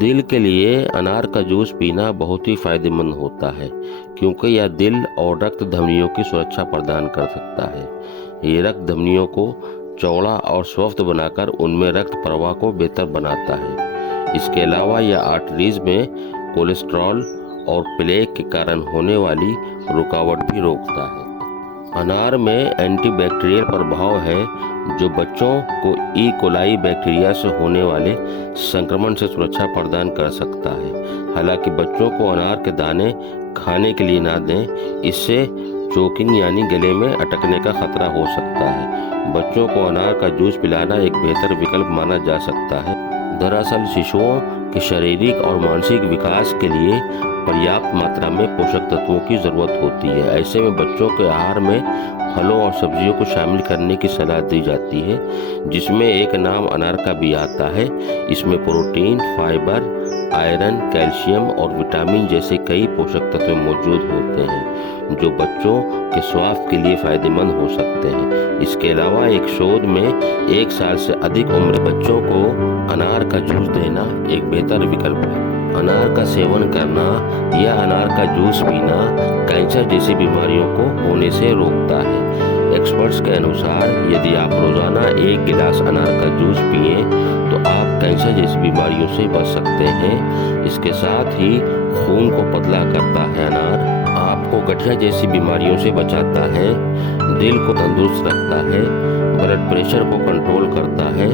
दिल के लिए अनार का जूस पीना बहुत ही फायदेमंद होता है, क्योंकि यह दिल और रक्त धमनियों की सुरक्षा प्रदान कर सकता है। ये रक्त धमनियों को चौड़ा और स्वस्थ बनाकर उनमें रक्त प्रवाह को बेहतर बनाता है। इसके अलावा यह आर्टरीज में कोलेस्ट्रॉल और प्लेग के कारण होने वाली रुकावट भी रोकता है। अनार में एंटीबैक्टीरियल प्रभाव है, जो बच्चों को ई कोलाई बैक्टीरिया से होने वाले संक्रमण से सुरक्षा प्रदान कर सकता है। हालांकि बच्चों को अनार के दाने खाने के लिए ना दें, इससे चोकिंग यानी गले में अटकने का खतरा हो सकता है। बच्चों को अनार का जूस पिलाना एक बेहतर विकल्प माना जा सकता है। दरअसल शिशुओं के शारीरिक और मानसिक विकास के लिए पर्याप्त मात्रा में पोषक तत्वों की जरूरत होती है। ऐसे में बच्चों के आहार में फलों और सब्जियों को शामिल करने की सलाह दी जाती है, जिसमें एक नाम अनार का भी आता है। इसमें प्रोटीन, फाइबर, आयरन, कैल्शियम और विटामिन जैसे कई पोषक तत्व मौजूद होते हैं, जो बच्चों के स्वास्थ्य के लिए फायदेमंद हो सकते हैं। इसके अलावा एक शोध में 1 साल से अधिक उम्र के बच्चों को अनार का जूस देना एक बेहतर विकल्प है। अनार का सेवन करना या अनार का जूस पीना कैंसर जैसी बीमारियों को होने से रोकता है। एक्सपर्ट्स के अनुसार यदि आप रोजाना 1 गिलास अनार का जूस पिए तो आप कैंसर जैसी बीमारियों से बच सकते हैं। इसके साथ ही खून को पतला करता है अनार, आपको गठिया जैसी बीमारियों से बचाता है, दिल को तंदुरुस्त रखता है, ब्लड प्रेशर को कंट्रोल करता है,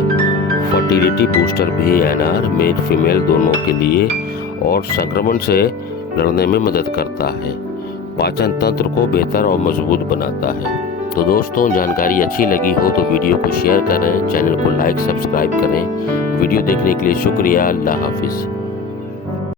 फर्टिलिटी बूस्टर भी है अनार, मेल फीमेल दोनों के लिए, और संक्रमण से लड़ने में मदद करता है। पाचन तंत्र को बेहतर और मजबूत बनाता है। तो दोस्तों, जानकारी अच्छी लगी हो तो वीडियो को शेयर करें, चैनल को लाइक सब्सक्राइब करें। वीडियो देखने के लिए शुक्रिया। अल्लाह हाफिज़।